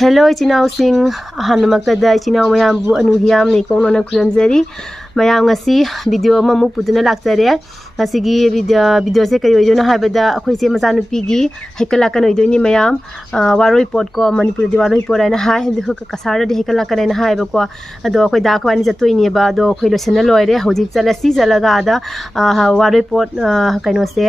Hello ichinaw sing hanmaktada ichinaw mayam bu anuhiam ni kongno khurumjari mayam ngasi video ma mu puduna laktare ngasigi video se kari oidona habada akhoi se macha nupi gi hekala kan oidoni mayam waroi pot ko manipur di waroi por aina hai dekho kasara de hekala kan aina hai ba ko ado akhoi da kwani jatoi ni ba do akhoi losena loire hojik chalasi chalaga ada waroi pot kaino se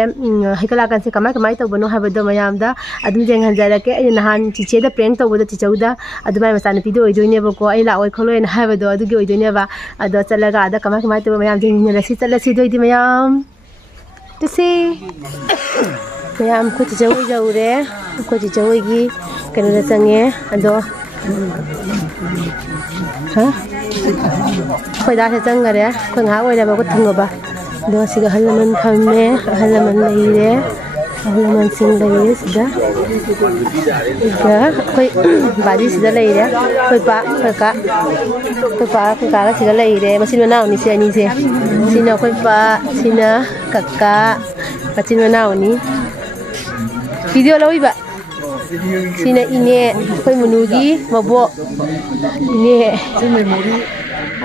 hekala kan se kamai tawbano habada mayam da adum jeng hanjara ke nahan chiche da prank tawbada chauda adumai macha nupi do oidoni ba ko ai la oi kholo na habado adugi oidoni ba ado chalaga ada kamai tawba mayam jeng ni lasi chalasi do di mayam to see mayam ko chawai jaure ko chawai gi kanada sange ado ha khoi da se changare khoi nga oi da ba ko thunga ba do siga halaman khamme halaman leire halaman sing leire sida ga khoi badi sida leire khoi pa la sida leire masin manau ni se sina khoi pa sina kakka masin manau ni video lawi ba sina ine khoi munugi mabo ine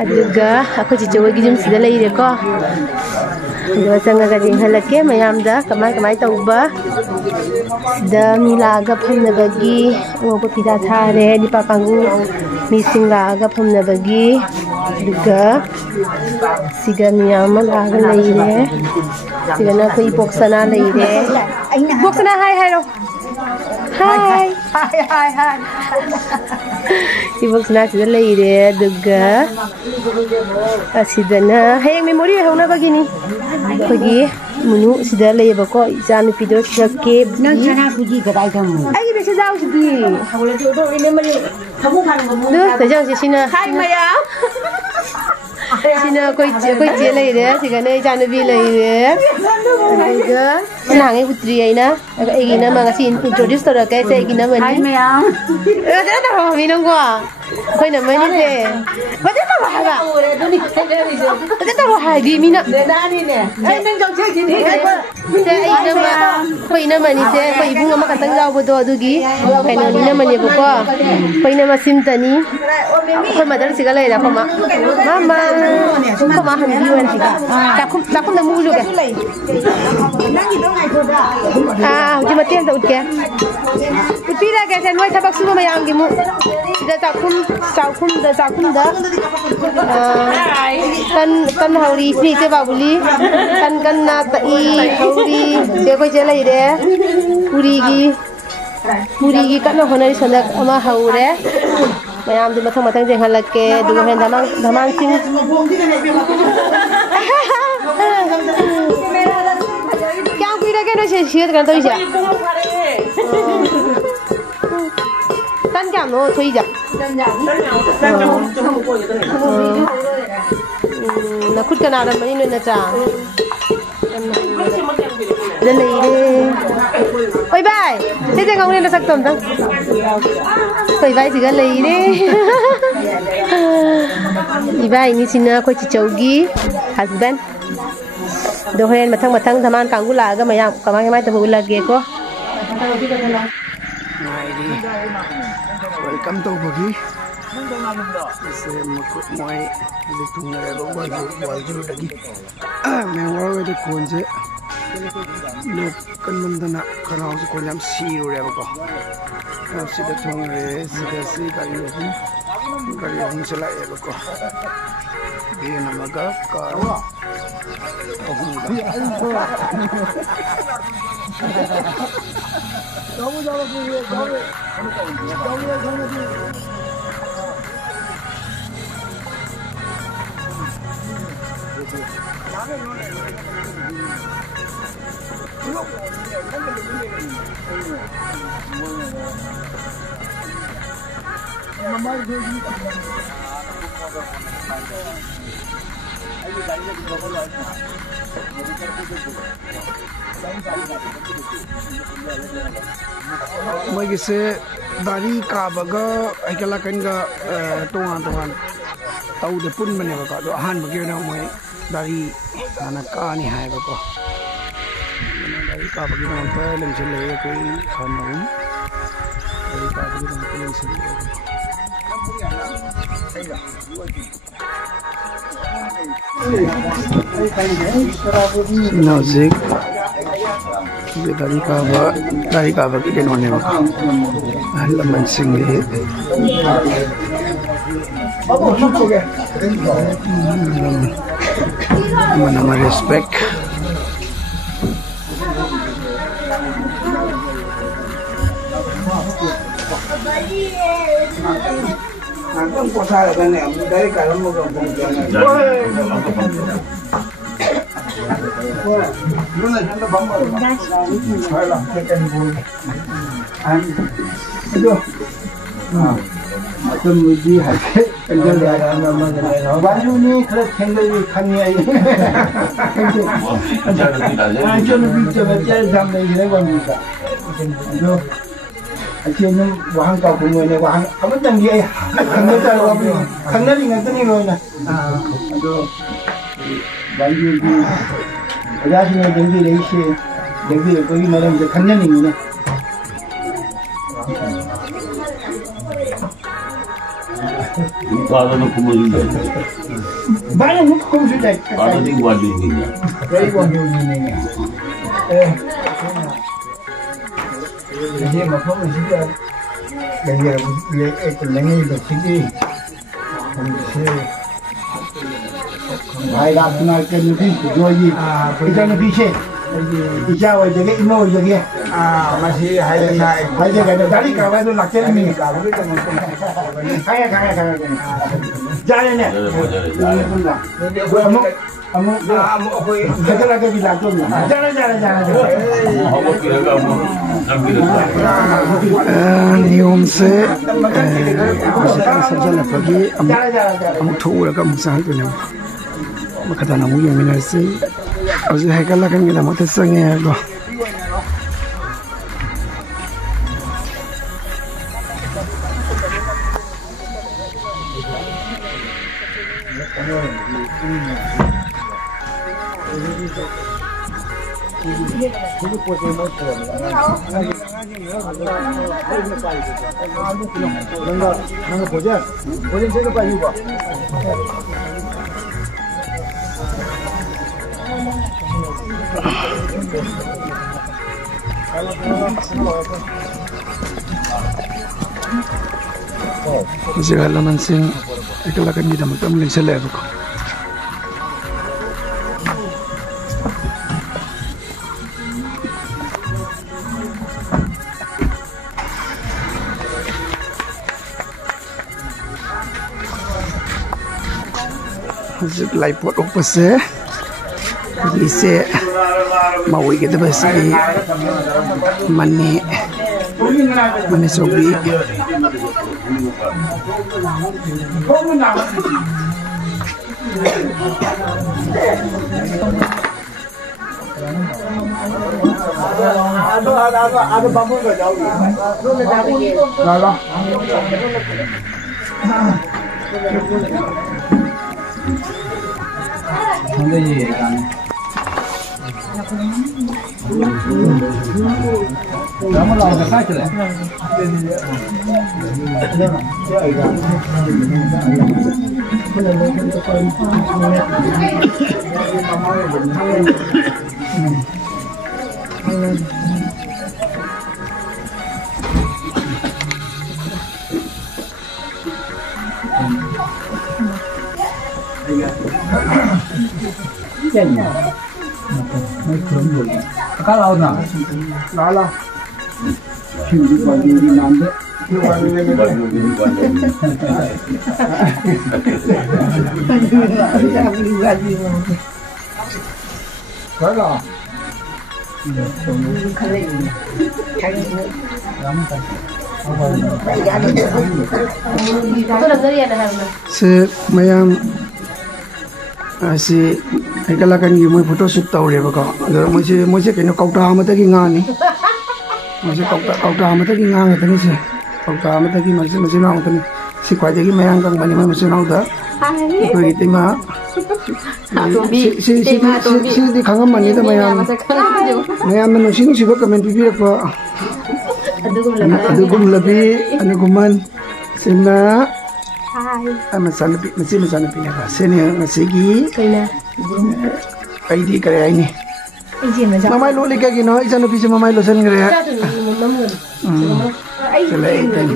aduga aku cicawa gi jum sida leire ko do sanga ga jing halake mayam da kamai tauba sida milaga phamna bagi ngopo pida thare dipa pangu mi singa ga phamna bagi duga siga miyam laga leire siga na koi boxana leire boxana hai ro hai ibok na sida leire duga asidana hayang memory hauna bagini kogi munu sida leyba ko janu pido sakke nan sana puji gadai kamu ai be se jaw sidi hawla do ine mari thamu khan ngamu do jaw sina hai maya sina koi je leire sigane janu bi leire ga nangai utri aina aga egina ma ngasi introduce tora kai se egina mani hai maya ada na ho minong ko koi na mani te bada ta ba ba bada ta ba hai di mina na ni ne ai nang jaw che ni se egina ma koi na mani se koi ibung ma ka tang jaw bodo adugi kai no ni na mani bu ko koi na ma sim tani koi ma dar siga leira ko ma mama ko ma han di wan siga ta kum na mu lu ke nang ni do ngai ko da ji ma ten da ut ke uti da ke sen wai thabak su ma yang gi mu da ta kum da kan hauri sni te ba buli kan na ta i hauri te ko je lai re puri gi kan honari sandak ama haure mayam du mathang jeng halak ke du hen damang sing kya pira ke no share kan to ja tan kya no thoi ja na khut kana da mani no na cha da leire oi bai te jeng ngau ne na sak tom tang oi bai siga leire ibai ni sina ko chi chaugi husband do hen mathang thaman kangula ga mayam kamai ta bula ge ko welcome to bagi se moi le tungare lo waju dagi mengwa de konje lo kan mandana kharau se ko jam si ure ko si de tungare si kari hum sela e ko be namaga ka Magi se dari kabaga aikala kanga tongan tau de pun mane ba do han ba ge na moi dari ana ka ni hai ba ko dari काबगी नमस्ते लेंशन ले कोई खाना हूँ काबगी नमस्ते लेंशन ले नौजिक ये dari kaba kita nonton apa? Halaman singlet. Nama respect. Macam uji harga kenal ada nama ada. Baju ni kalau kenal ni kami aja. Macam lebih cepat sampai sini baju tak. Itu, macam ni wahang kau punya ni wahang. Apa tanggi ayah? Kenal tak apa ni? Kenal ingat ni loh na. Itu baju ni. Ada sini tanggi lagi, tanggi pergi malam je kenal ni na. Para no como diga. Para no como diga. Para de igual de ninguém. É igual de ninguém. Jadi macam mana sih dia? Dia lengan itu sih. Baik lah, nak kena pergi jual. Kita nak pergi. Ijau jadi ino jadi. Masih hai jadi dari kawan tu nak cari ni. Kaya. Jalan ni. Amu apa? Kita lagi bilang tu. Jalan. Apa kira kamu? नियम से सजन पगी अमु थोड़ा कम साल तो नहीं मखता नमु ये मिनट से अब जो है कल कल मिला मत संगे है लो nang 보자. saya 빨리 봐. Masih halaman sing ikalakan di dalam tamu lensa lebar. Masih laipot opese, ise mau kita bersih mani sobi. Ada bambu ke jauh? Lalah. Mana ni? Kamu lawan dekat je lah. Kalau nak, lala, sini baju di nanda, baju di kalau, se mayam si ikalakan gi moi photo shoot tawre ba ko moje keno kauta amata gi ngani moje kauta amata gi nganga tani se kauta amata gi mase na tani si kwai gi mayang kang bani mai mase na da ko itima 시디 강한만이다 마야만 노싱시바 카멘 비비라고 아두금라비 아누구만 세나 마사나비 마사나비야 세네 마시기 아이디 그래 아이니 Mamai lo leka gino, isa no pisi mamai lo sen ngere. Selain itu.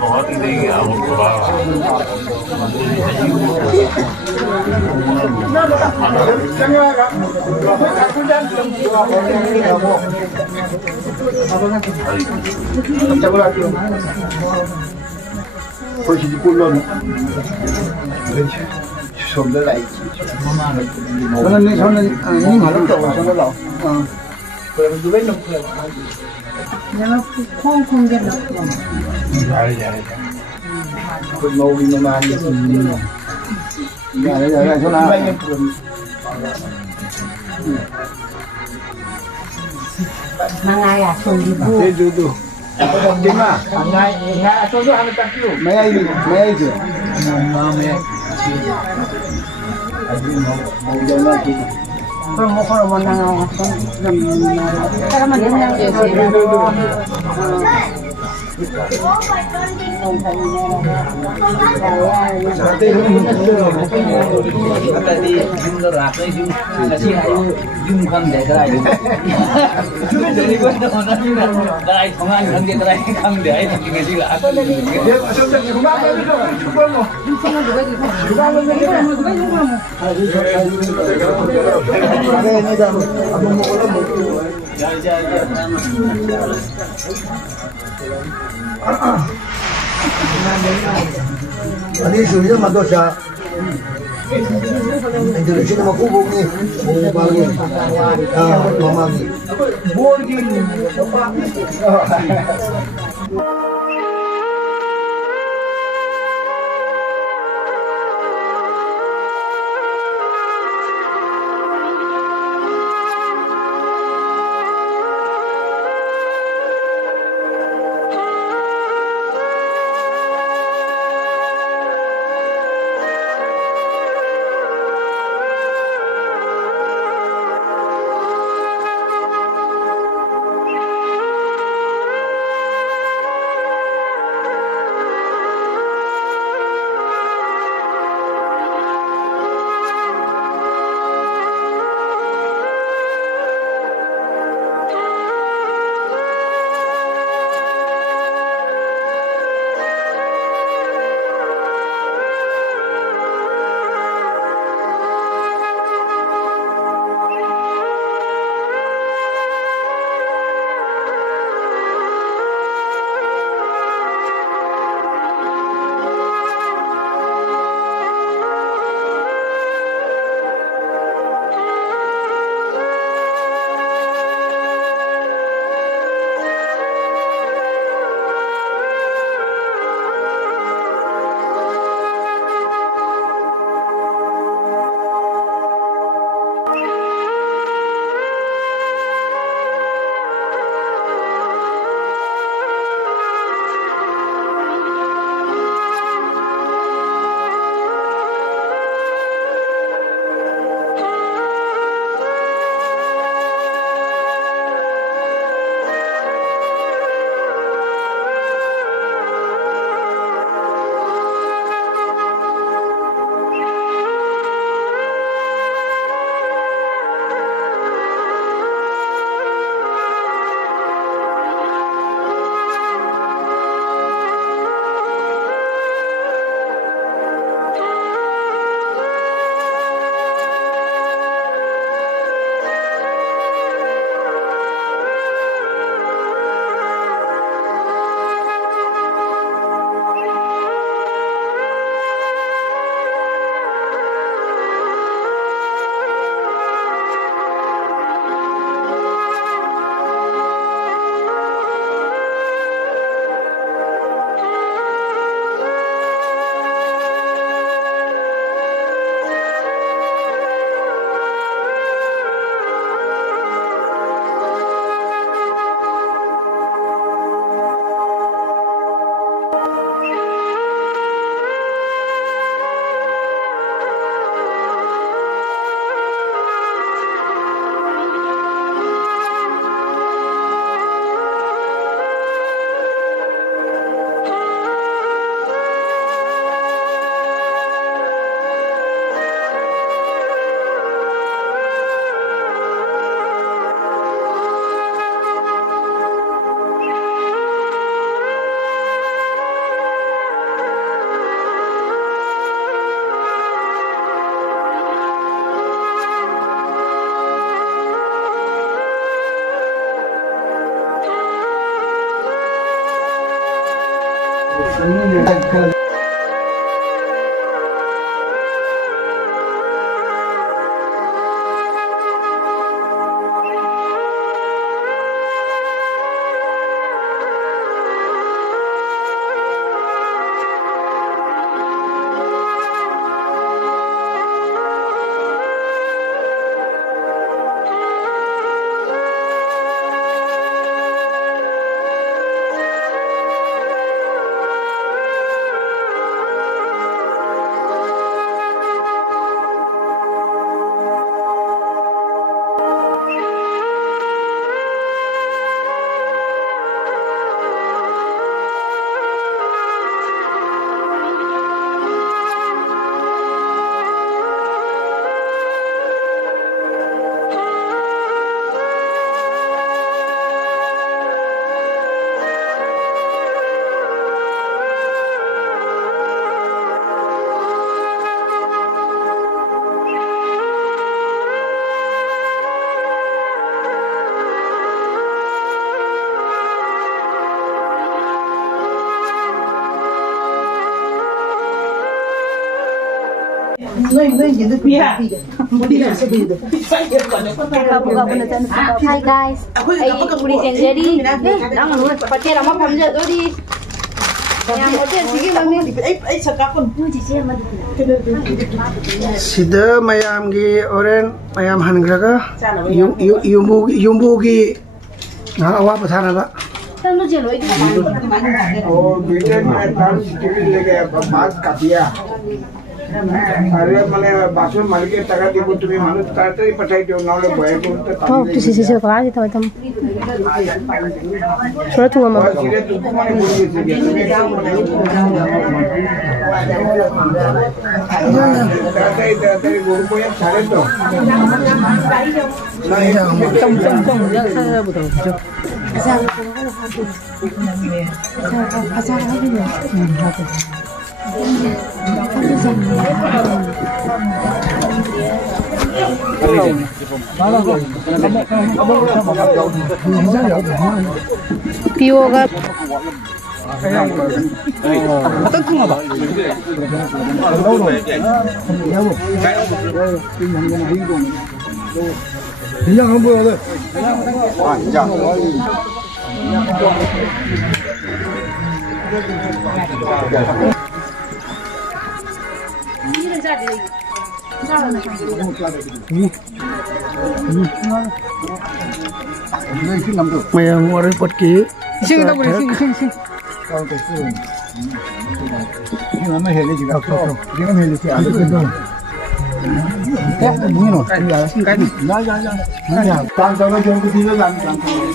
बहुत ही नहीं है Mangai asun ibu. Itu. Cuma, ngai asun tu anu tak kilo. Maya itu. Mau jalan lagi. Kalau mau nangai asun, kalau mana yang tadi jumlah rakyat kasih ayu jumkan deh terai. Jadi gua orang ini terai kongan kan dia terai kang deh ayu tapi nggak juga. Dia sudah rumah apa itu? Cuba mo. Cuba mo ni kan. Ada ni dah. Abang mau orang mau. Ya. Ani sudah madosa. Indonesia nama kubuk ni, kubuk ni, mama ni. Borgin, Hi guys, ay uri yang jadi, jangan lupa pakai lama pamjat tadi. Yang hotel sige mami, ay sakakon. Sida mayam gi oren mayam hangraga yumbugi na awa pathana ba. Tanu jelo itu. Oh, bidan में तार सिटी लेके बात काटिया अरे मैंने बासुर मालिक के टका दी बुत में मानो तारते ही पठाई दो नाले बॉय को तो Oh, tu sisi sekolah itu macam. Surat tu mama. सीधे तुमको माने बोलिए सीधे तुम्हें क्या तारते ही गोरू को ये सारे तो Piwoga. 그냥 안 보여 돼. Mayang warai potki. Sing kita boleh sing. Kalau tu sing. Ini nama heli juga. Ini nama heli sih. Ada tu. Ya, bunyi no. Ya. Ya. Tangan jangan kecil lah.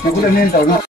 Aku dah nental.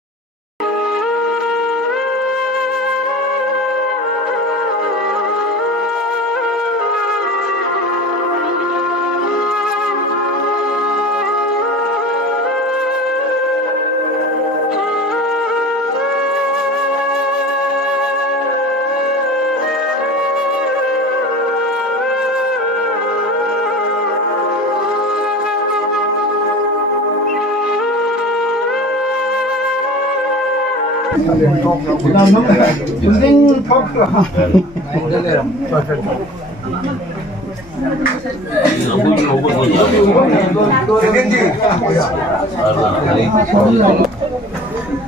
Penting top lah.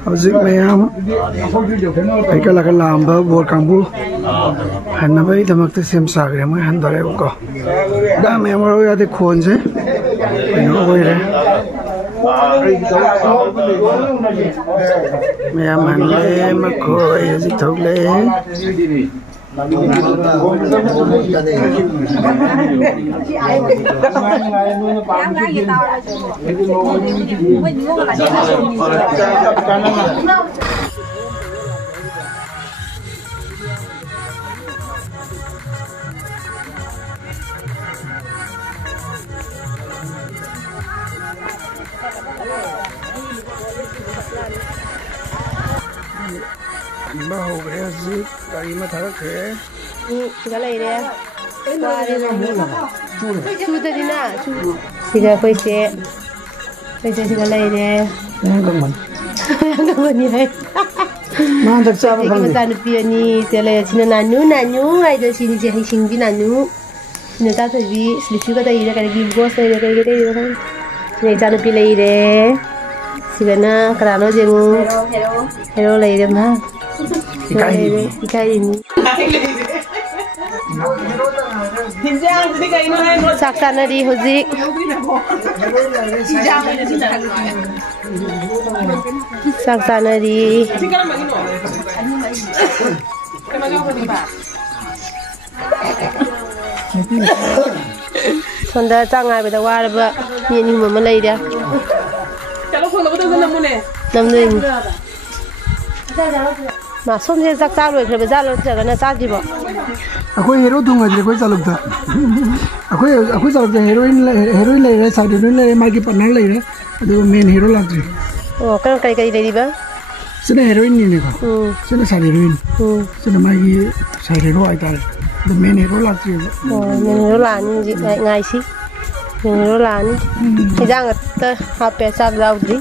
Hꯧzik mayam ay kalamba bor kambu hanna bai damak te sem sagre mai han dore ko da mayam ro ya de khonje no oire mayam hanle makho ay zik thogle Ba ho gaya zik gari ma thak hai Siga lai re. Chu ta dina. Siga koi se. Siga lai re. yang gaman Yang gaman ni hai. मा जक्सा Jadi masa nupi ni tele cina nanu ai dah sini je hai sing bi nanu. Sini tak tu bi selipsi kata ira kali bi bos ira kali kata ira kan. Ni jangan nupi lagi deh. Sigana kerana jengu. Hero lagi deh mah. Ikai ini. Saksana di huzik. Saksana di. Sonda cangai beda war ba ni ni mama lai dia. Kalau kau nak betul namu ni. Namu ni. Mà xong rồi sắc sao rồi bây giờ nó sẽ cái này sao gì vậy? Aku hero tu nggak jadi aku calon tu. Aku calon tu heroin lagi, side heroin lagi, market partner lagi, itu main hero lagi. Oh, kan kali lagi ba? Sana heroin ni kan? Sana side heroin. Sana market side hero ada. Itu main hero lagi. Oh, main hero lagi ngai sih. Main hero lagi. Jangan tu apa sak lau di.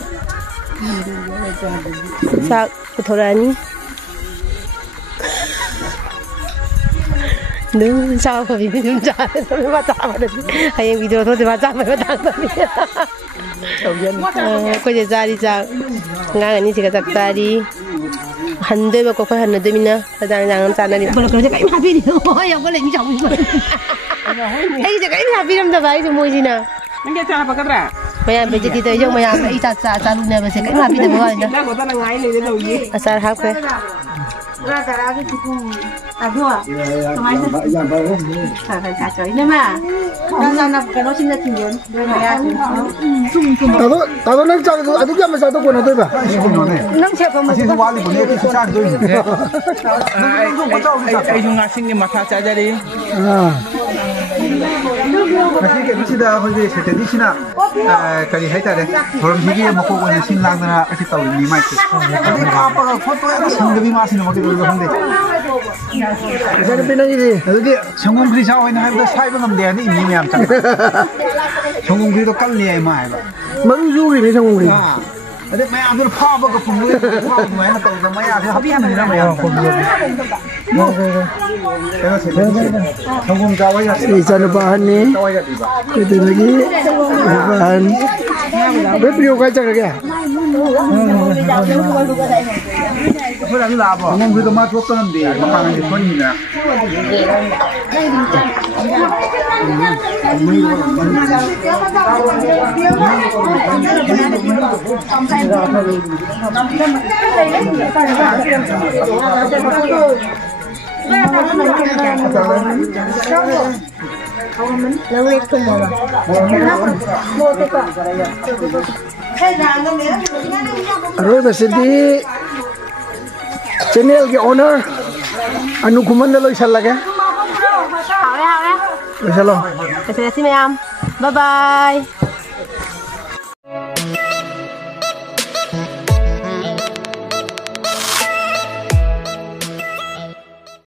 Sak putrani. Nung sao mà vì nung cha nó bắt cha mà hay yang video thôi thì bắt cha mà bắt tang tadi. Kau je cari cak, nggak ni sih kata tadi. Handai bakal kau handai mina, jangan sana ni. Kalau kerja kayak happy ni, oh yang boleh ni jauh. Hey, kerja kayak happy nam dah baik semua sini. Nanti cara apa kata? Maya beje kita jauh maya itat calu ni beje kayak happy dah baik na. Dah kau tak ngai ni dia tahu ye. Asal hak pe. Rasa lagi cukup. Aduh, kemarin saya cakap ini mah. Kalau nak kalau sini tinggal, Tahu nak cakap tu, aduh jangan satu pun ada bah. nang siapa masih wali pun dia susah tu. Ai yung ngasing ni mata saja deh. Masih ke mesti dah hoje sete di sini. Kali hai tadi. Orang sini makuk orang sini lang na kasi tahu ni mai. Tapi apa kalau foto yang sini lebih masih nak kita orang deh. Jadi pinang ini. Jadi 성공 그리 자원이 하면 사이버 남대야 니 이미 안 참. 성공 그리도 깔리야 이마 해봐. Baru juri ni sama ni. 근데 매 아들 파버가 분무에 파버 매나 또 매 아들 합의하는 이라 매 내가 성공 자원이 Isa na bahan ni. 자원이 diba. Ito lagi bahan. Bebrio kaya kaya. 그러면 나봐. 성공 그리도 마 줬었는데 막하는 게 손이냐. Aroy basidi channel के owner अनुकुमन ने लोग चल लगे Hảo đấy. चलो Terima kasih, Mayam. Bye bye.